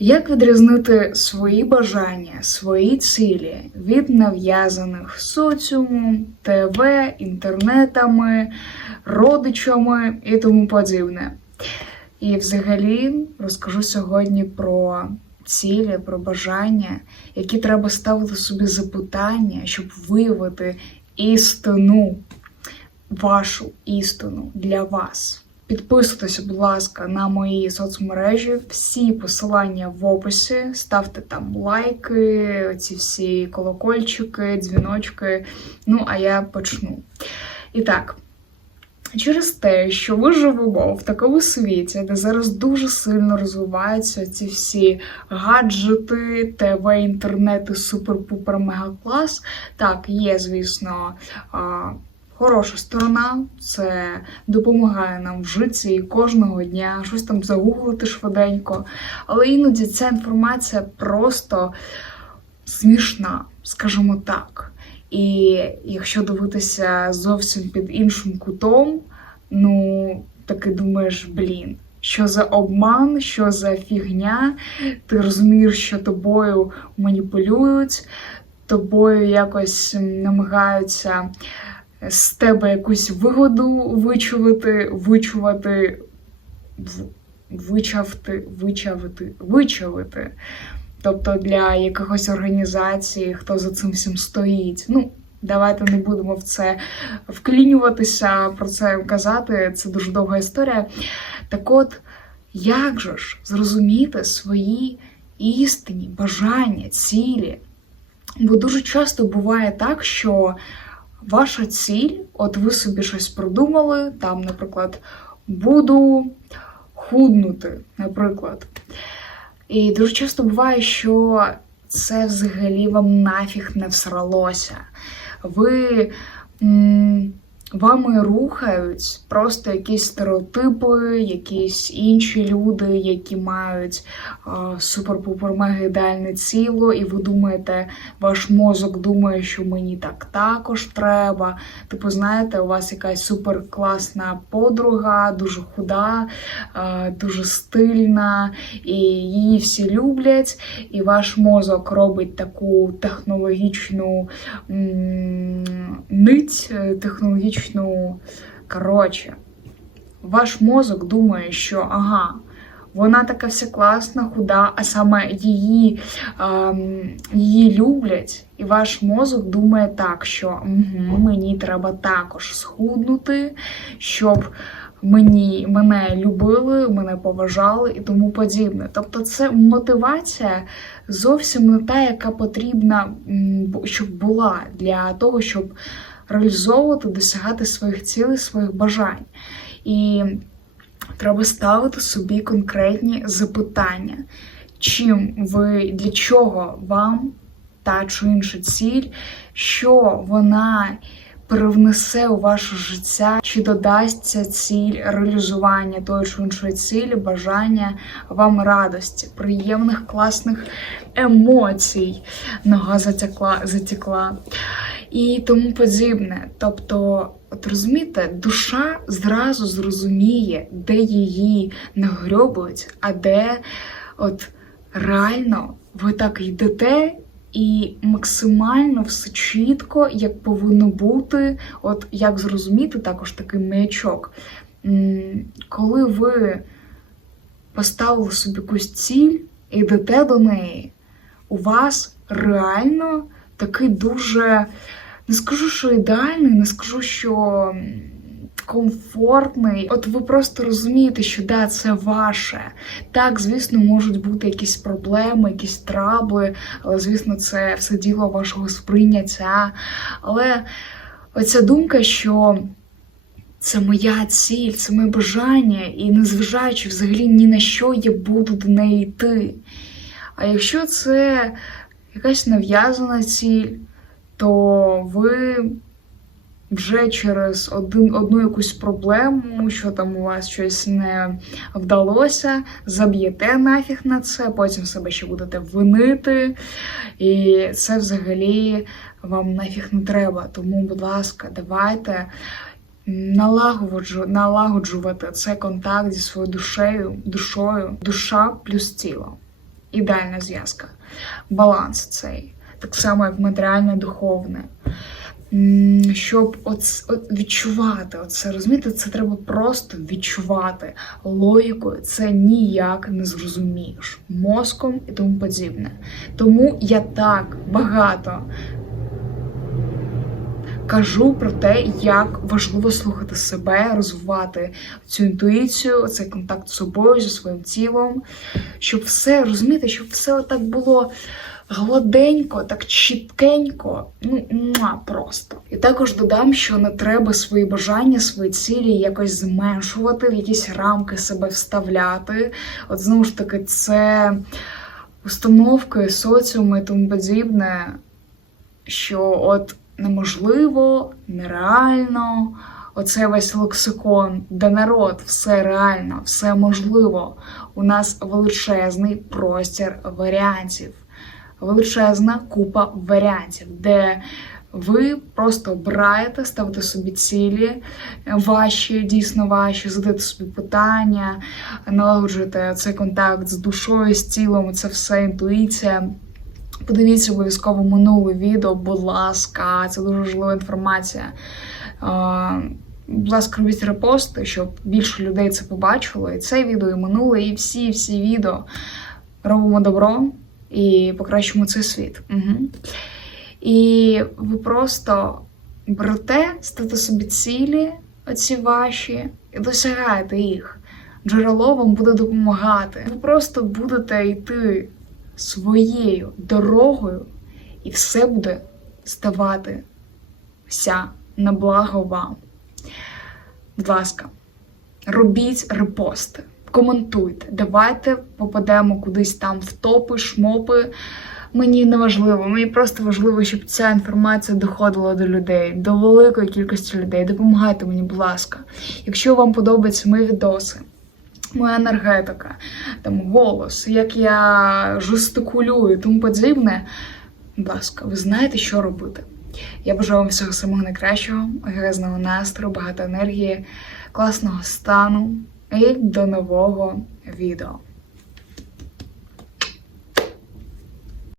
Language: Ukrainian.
Як відрізнити свої бажання, свої цілі від нав'язаних соціумом, ТВ, інтернетами, родичами і тому подібне? І взагалі розкажу сьогодні про цілі, про бажання, які треба ставити собі запитання, щоб виявити істину, вашу істину для вас. Підписуйтеся, будь ласка, на мої соцмережі. Всі посилання в описі. Ставте там лайки, ці всі колокольчики, дзвіночки. Ну, а я почну. І так. Через те, що ми живемо в такому світі, де зараз дуже сильно розвиваються ці всі гаджети, ТВ, інтернети, супер-пупер мега-клас. Так, є, звісно, хороша сторона, це допомагає нам в житті кожного дня, щось там загуглити швиденько. Але іноді ця інформація просто смішна, скажімо так. І якщо дивитися зовсім під іншим кутом, ну таки думаєш, блін, що за обман, що за фігня, ти розумієш, що тобою маніпулюють, тобою якось намагаються з тебе якусь вигоду вичувати, вичувати, вичавти, вичавити, вичавити. Тобто для якихось організацій, хто за цим всім стоїть. Ну, давайте не будемо в це вклінюватися, про це казати. Це дуже довга історія. Так от, як же ж зрозуміти свої істинні бажання, цілі? Бо дуже часто буває так, що ваша ціль, от ви собі щось придумали, там, наприклад, буду худнути, наприклад. І дуже часто буває, що це взагалі вам нафіг не всралося. Ви м, вами рухають просто якісь стереотипи, якісь інші люди, які мають е, супер-пупер мега ідеальне тіло, і ви думаєте, ваш мозок думає, що мені так також треба. Типу, знаєте, у вас якась супер класна подруга, дуже худа, е, дуже стильна, і її всі люблять, і ваш мозок робить таку технологічну м, нить, е, технологічну. Коротше, ваш мозок думає, що ага. Вона така вся класна, худа, а саме її, ем, її люблять, і ваш мозок думає так, що угу, мені треба також схуднути, щоб мені, мене любили, мене поважали і тому подібне. Тобто, це мотивація зовсім не та, яка потрібна, щоб була для того, щоб реалізовувати, досягати своїх цілей, своїх бажань. І треба ставити собі конкретні запитання, чим ви для чого вам та чи інша ціль, що вона привнесе у ваше життя, чи додасться ціль реалізування тої чи іншої цілі, бажання вам радості, приємних, класних емоцій. Нога затекла, затекла і тому подібне. Тобто, от розумієте, душа зразу зрозуміє, де її нагрьобують, а де от реально ви так йдете. І максимально все чітко, як повинно бути, от як зрозуміти також такий маячок. Коли ви поставили собі якусь ціль і йдете до неї, у вас реально такий дуже, не скажу, що ідеальний, не скажу, що комфортний. От ви просто розумієте, що да, це ваше. Так, звісно, можуть бути якісь проблеми, якісь трабли, але звісно, це все діло вашого сприйняття. Але оця думка, що. Це моя ціль, це моє бажання, і незважаючи взагалі ні на що я буду до неї йти. А якщо це якась нав'язана ціль, то ви вже через один, одну якусь проблему, що там у вас щось не вдалося, заб'єте нафіг на це, потім себе ще будете винити. І це взагалі вам нафіг не треба. Тому, будь ласка, давайте налагоджу, налагоджувати цей контакт зі своєю душею, душою, душа плюс тіло. Ідеальна зв'язка. Баланс цей, так само як матеріальне, духовне. Щоб от відчувати оце, розумієте, це треба просто відчувати логікою. Це ніяк не зрозумієш мозком і тому подібне. Тому я так багато кажу про те, як важливо слухати себе, розвивати цю інтуїцію, цей контакт з собою, зі своїм тілом, щоб все розуміти, щоб все отак було гладенько, так чіткенько, ну просто. І також додам, що не треба свої бажання, свої цілі якось зменшувати, в якісь рамки себе вставляти. От знову ж таки, це установки, соціуми і тому подібне, що от неможливо, нереально. Оце весь лексикон, де народ, все реально, все можливо. У нас величезний простір варіантів, величезна купа варіантів, де ви просто обираєте, ставите собі цілі, ваші, дійсно ваші, задаєте собі питання, налагоджуєте цей контакт з душою, з тілом, це все інтуїція. Подивіться обов'язково минуле відео, будь ласка, це дуже важлива інформація. Будь ласка, робіть репости, щоб більше людей це побачило. І це відео, і минуле, і всі всі відео. Робимо добро і покращимо цей світ. Угу. І ви просто берете, ставте собі цілі, оці ваші, і досягаєте їх. Джерело вам буде допомагати. Ви просто будете йти своєю дорогою, і все буде ставатися на благо вам. Будь ласка, робіть репости, коментуйте, давайте попадемо кудись там в топи, шмопи. Мені не важливо, мені просто важливо, щоб ця інформація доходила до людей, до великої кількості людей. Допомагайте мені, будь ласка. Якщо вам подобаються мої відоси, моя енергетика, там голос, як я жестикулюю, тому подібне. Будь ласка, ви знаєте, що робити. Я бажаю вам всього самого найкращого, грязного настрою, багато енергії, класного стану і до нового відео.